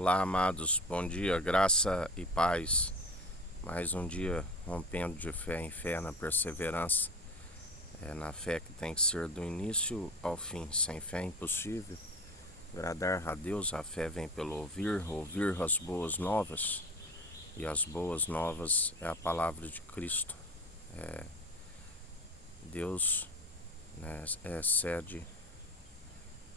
Olá, amados, bom dia, graça e paz. Mais um dia rompendo de fé em fé na perseverança. Na fé que tem que ser do início ao fim. Sem fé é impossível agradar a Deus. A fé vem pelo ouvir, ouvir as boas novas. E as boas novas é a palavra de Cristo. Deus, cede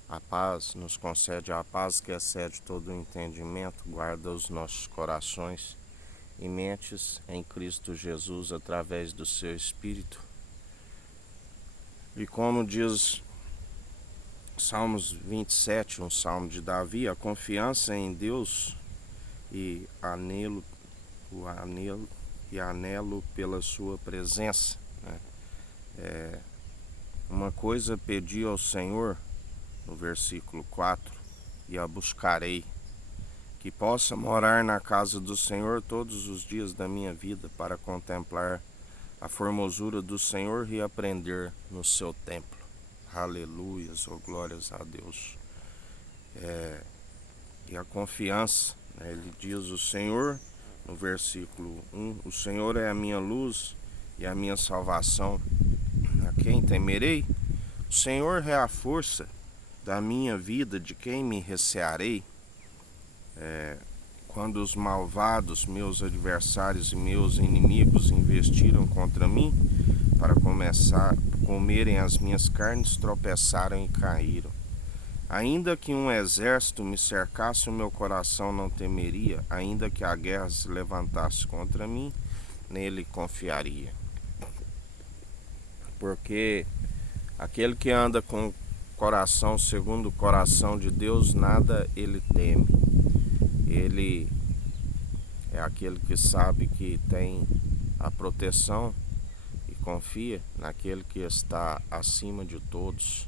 a paz, nos concede a paz que excede todo o entendimento, guarda os nossos corações e mentes em Cristo Jesus através do seu Espírito. E como diz Salmos 27, um salmo de Davi, a confiança em Deus e anelo pela sua presença. Uma coisa pedi ao Senhor, no versículo 4, e a buscarei, que possa morar na casa do Senhor todos os dias da minha vida, para contemplar a formosura do Senhor e aprender no seu templo. Aleluias, oh glórias a Deus. E a confiança, ele diz o Senhor, no versículo 1, o Senhor é a minha luz e a minha salvação. A quem temerei? O Senhor é a força da minha vida, de quem me recearei? Quando os malvados, meus adversários e meus inimigos investiram contra mim, para comerem as minhas carnes, tropeçaram e caíram. Ainda que um exército me cercasse, o meu coração não temeria. Ainda que a guerra se levantasse contra mim, nele confiaria. Porque aquele que anda com o coração segundo o coração de Deus, nada ele teme. Ele é aquele que sabe que tem a proteção e confia naquele que está acima de todos.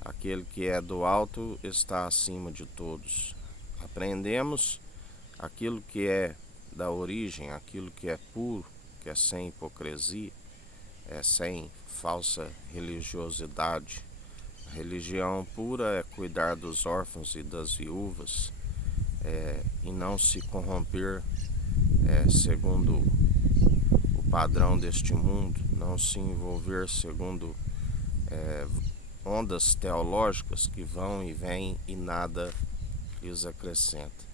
Aquele que é do alto está acima de todos. Aprendemos aquilo que é da origem, aquilo que é puro, que é sem hipocrisia, é sem falsa religiosidade. A religião pura é cuidar dos órfãos e das viúvas, e não se corromper segundo o padrão deste mundo, não se envolver segundo ondas teológicas que vão e vêm e nada lhes acrescenta.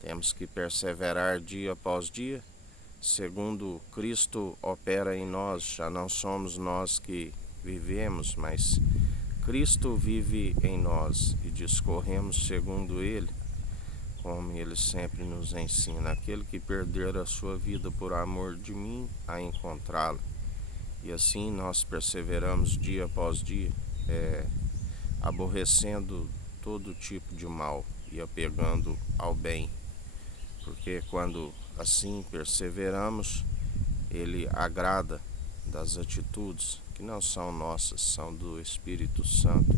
Temos que perseverar dia após dia, segundo Cristo opera em nós. Já não somos nós que vivemos, mas Cristo vive em nós e discorremos segundo Ele, como Ele sempre nos ensina. Aquele que perder a sua vida por amor de mim, a encontrá-la. E assim nós perseveramos dia após dia, aborrecendo todo tipo de mal e apegando ao bem. Porque quando assim perseveramos, Ele agrada das atitudes que não são nossas, são do Espírito Santo,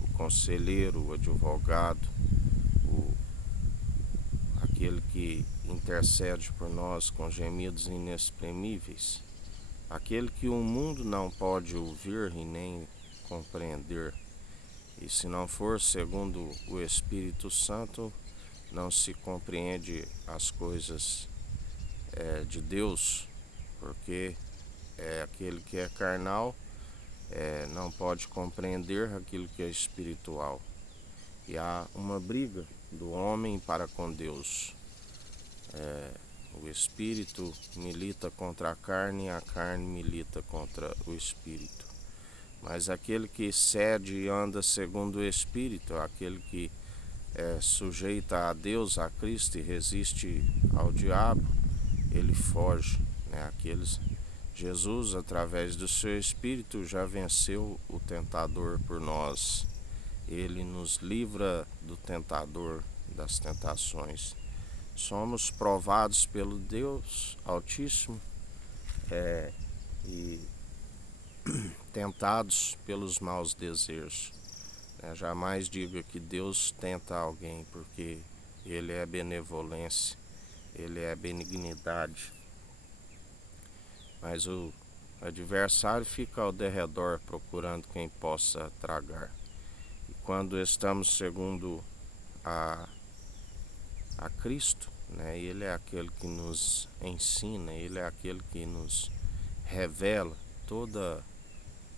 o conselheiro, o advogado, aquele que intercede por nós com gemidos inexprimíveis, aquele que o mundo não pode ouvir e nem compreender. E se não for segundo o Espírito Santo, não se compreende as coisas de Deus, porque aquele que é carnal não pode compreender aquilo que é espiritual. E há uma briga do homem para com Deus. O espírito milita contra a carne milita contra o espírito. Mas aquele que cede e anda segundo o Espírito, aquele que sujeita a Deus, a Cristo, e resiste ao diabo, ele foge. Jesus, através do seu Espírito, já venceu o tentador por nós. Ele nos livra do tentador, das tentações. Somos provados pelo Deus Altíssimo e tentados pelos maus desejos. Jamais diga que Deus tenta alguém, porque Ele é benevolência, Ele é benignidade. Mas o adversário fica ao derredor procurando quem possa tragar. E quando estamos segundo a Cristo, né? Ele é aquele que nos ensina, ele é aquele que nos revela toda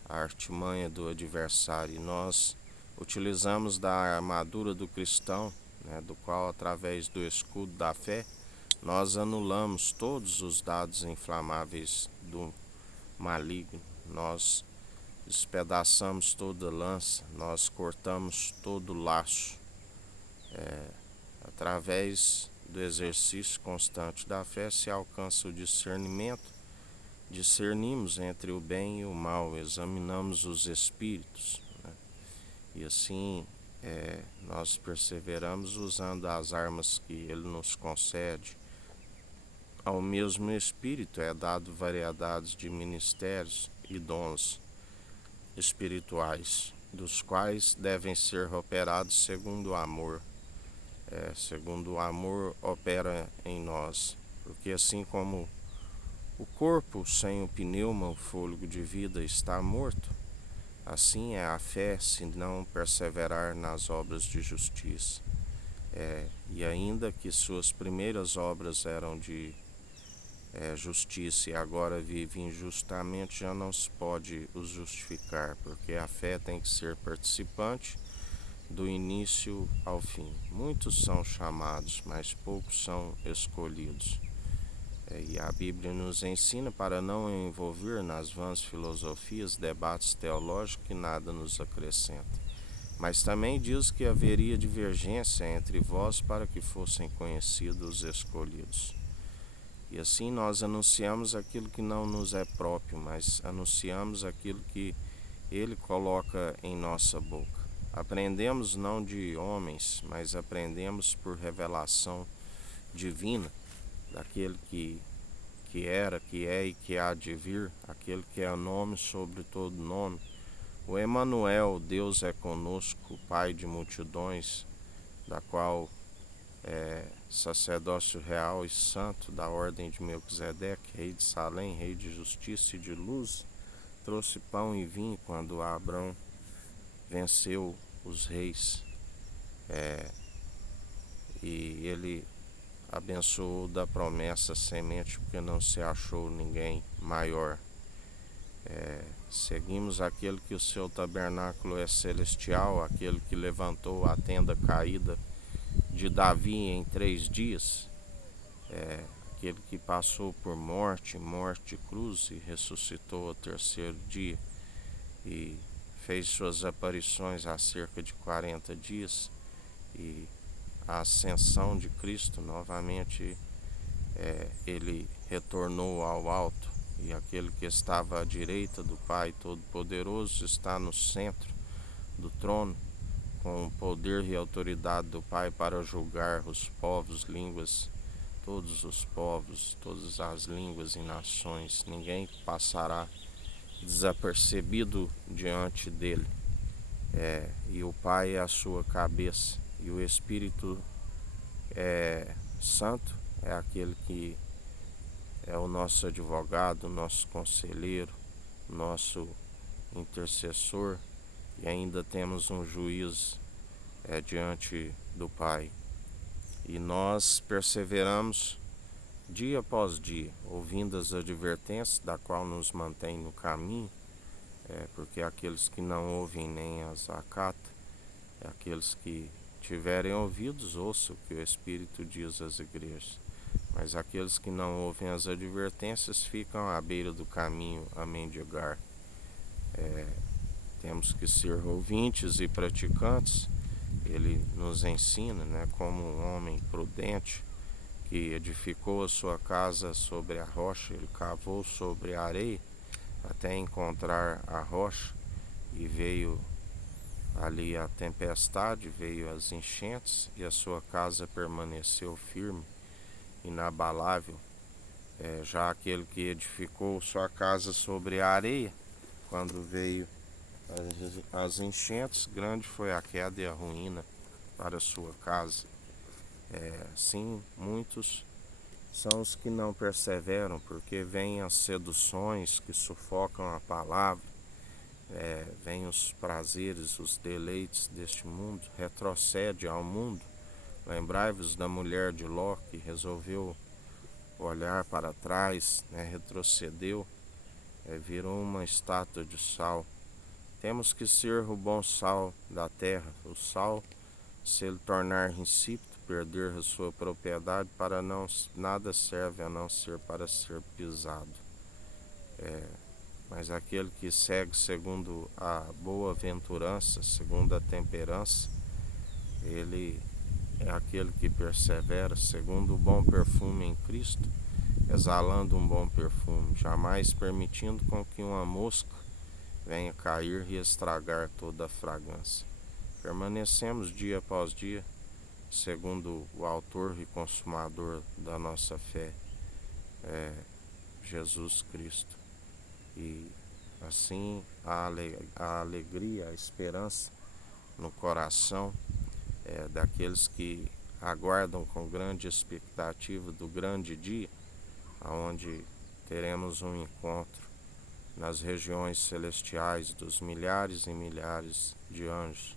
a artimanha do adversário. E nós utilizamos da armadura do cristão, né, do qual, através do escudo da fé, nós anulamos todos os dados inflamáveis do maligno. Nós despedaçamos toda lança, nós cortamos todo laço. Através do exercício constante da fé se alcança o discernimento, discernimos entre o bem e o mal, examinamos os espíritos, né? E assim nós perseveramos usando as armas que Ele nos concede. Ao mesmo Espírito é dado variedades de ministérios e dons espirituais, dos quais devem ser operados segundo o amor. Segundo o amor opera em nós, porque assim como o corpo sem o pneuma, o fôlego de vida, está morto, assim é a fé se não perseverar nas obras de justiça. E ainda que suas primeiras obras eram de justiça e agora vive injustamente, já não se pode os justificar, porque a fé tem que ser participante do início ao fim. Muitos são chamados, mas poucos são escolhidos. E a Bíblia nos ensina para não envolver nas vãs filosofias, debates teológicos que nada nos acrescenta. Mas também diz que haveria divergência entre vós para que fossem conhecidos os escolhidos. E assim nós anunciamos aquilo que não nos é próprio, mas anunciamos aquilo que Ele coloca em nossa boca. Aprendemos não de homens, mas aprendemos por revelação divina, daquele que era, que é e que há de vir, aquele que é o nome sobre todo nome. O Emanuel, Deus é conosco, Pai de multidões, da qual sacerdócio real e santo da ordem de Melquisedeque, rei de Salém, rei de justiça e de luz, trouxe pão e vinho quando Abrão venceu os reis, e ele abençoou da promessa semente, porque não se achou ninguém maior. Seguimos aquele que o seu tabernáculo é celestial, aquele que levantou a tenda caída de Davi em 3 dias, aquele que passou por morte de cruz e ressuscitou ao 3º dia e fez suas aparições há cerca de 40 dias, e a ascensão de Cristo novamente ele retornou ao alto, e aquele que estava à direita do Pai Todo-Poderoso está no centro do trono, com o poder e autoridade do Pai para julgar os povos, línguas, todos os povos, todas as línguas e nações. Ninguém passará desapercebido diante dele. E o Pai é a sua cabeça, e o Espírito Santo é aquele que é o nosso advogado, nosso conselheiro, nosso intercessor, e ainda temos um juiz diante do Pai. E nós perseveramos dia após dia, ouvindo as advertências, da qual nos mantém no caminho, porque aqueles que não ouvem nem as acatam, aqueles que tiverem ouvidos, ouçam o que o Espírito diz às igrejas. Mas aqueles que não ouvem as advertências ficam à beira do caminho a mendigar. Temos que ser ouvintes e praticantes. Ele nos ensina, né, como um homem prudente que edificou a sua casa sobre a rocha. Ele cavou sobre a areia até encontrar a rocha, e veio ali a tempestade, veio as enchentes, e a sua casa permaneceu firme, inabalável. Já aquele que edificou sua casa sobre a areia, quando veio as enchentes, grande foi a queda e a ruína para a sua casa. Sim, muitos são os que não perseveram, porque vêm as seduções que sufocam a palavra, vêm os prazeres, os deleites deste mundo, retrocede ao mundo Lembrai-vos da mulher de Ló, que resolveu olhar para trás, retrocedeu, virou uma estátua de sal. Temos que ser o bom sal da terra. O sal, se ele tornar insípido, perder a sua propriedade, para não nada serve a não ser para ser pisado. Mas aquele que segue segundo a boa-aventurança, segundo a temperança, ele é aquele que persevera segundo o bom perfume em Cristo, exalando um bom perfume, jamais permitindo com que uma mosca venha cair e estragar toda a fragrância. Permanecemos dia após dia, segundo o autor e consumador da nossa fé, Jesus Cristo. E assim a alegria, a esperança no coração daqueles que aguardam com grande expectativa do grande dia, onde teremos um encontro nas regiões celestiais dos milhares e milhares de anjos,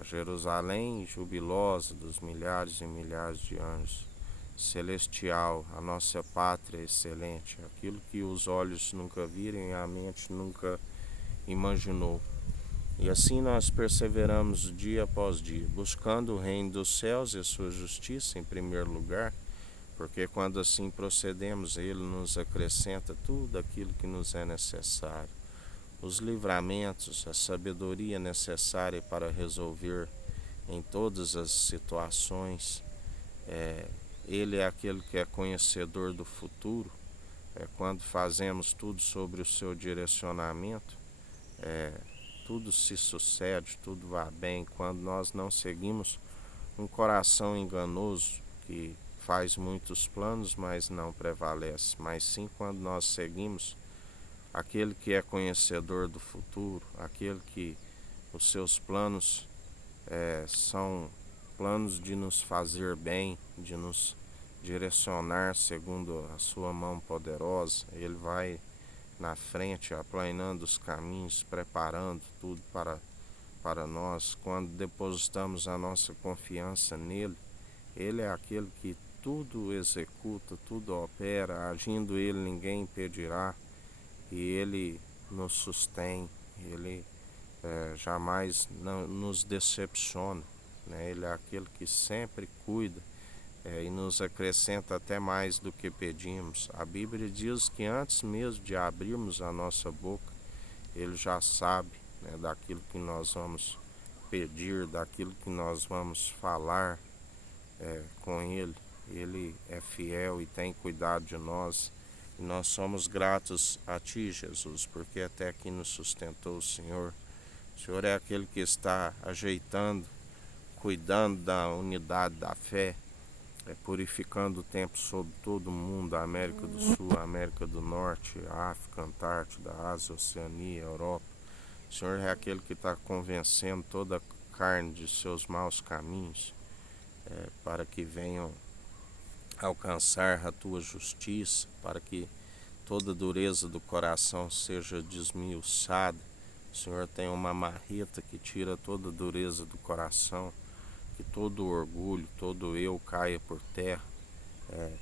a Jerusalém jubilosa dos milhares e milhares de anjos, celestial, a nossa pátria excelente, aquilo que os olhos nunca viram e a mente nunca imaginou. E assim nós perseveramos dia após dia, buscando o reino dos céus e a sua justiça em primeiro lugar, porque quando assim procedemos, Ele nos acrescenta tudo aquilo que nos é necessário. Os livramentos, a sabedoria necessária para resolver em todas as situações. Ele é aquele que é conhecedor do futuro. Quando fazemos tudo sobre o seu direcionamento, tudo se sucede, tudo vai bem. Quando nós não seguimos um coração enganoso que faz muitos planos, mas não prevalece, mas sim quando nós seguimos aquele que é conhecedor do futuro, aquele que os seus planos são planos de nos fazer bem, de nos direcionar segundo a sua mão poderosa. Ele vai na frente, aplanando os caminhos, preparando tudo para nós. Quando depositamos a nossa confiança nele, ele é aquele que tudo executa, tudo opera. Agindo ele, ninguém impedirá, e ele nos sustém. Ele jamais nos decepciona, Ele é aquele que sempre cuida e nos acrescenta até mais do que pedimos. A Bíblia diz que antes mesmo de abrirmos a nossa boca, Ele já sabe daquilo que nós vamos pedir, daquilo que nós vamos falar com Ele. Ele é fiel e tem cuidado de nós. E nós somos gratos a Ti, Jesus, porque até aqui nos sustentou o Senhor. O Senhor é aquele que está ajeitando, cuidando da unidade da fé, purificando o tempo sobre todo o mundo, a América do Sul, a América do Norte, a África, a Antártida, a Ásia, a Oceania, a Europa. O Senhor é aquele que está convencendo toda a carne de seus maus caminhos, para que venham alcançar a Tua justiça, para que toda dureza do coração seja desmiuçada. O Senhor tem uma marreta que tira toda a dureza do coração, que todo orgulho, todo eu caia por terra,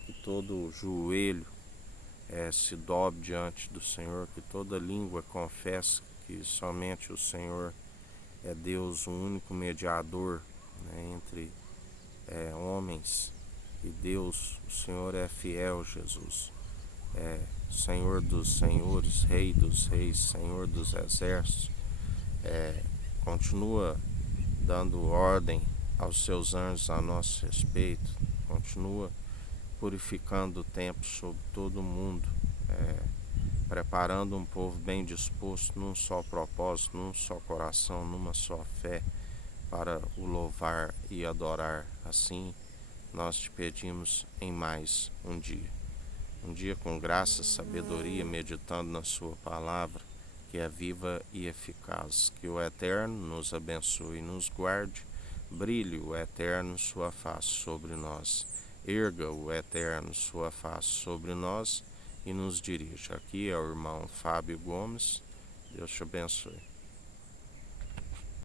que todo joelho se dobre diante do Senhor, que toda língua confesse que somente o Senhor é Deus, o único mediador entre homens e Deus. O Senhor é fiel, Jesus. Senhor dos senhores, Rei dos reis, Senhor dos exércitos. Continua dando ordem aos seus anjos a nosso respeito, continua purificando o tempo sobre todo o mundo, preparando um povo bem disposto num só propósito, num só coração, numa só fé, para o louvar e adorar. Assim nós te pedimos em mais um dia com graça, sabedoria, meditando na sua palavra, que é viva e eficaz. Que o Eterno nos abençoe e nos guarde. Brilhe o Eterno sua face sobre nós. Erga o Eterno sua face sobre nós e nos dirija. Aqui é o irmão Fábio Gomes. Deus te abençoe.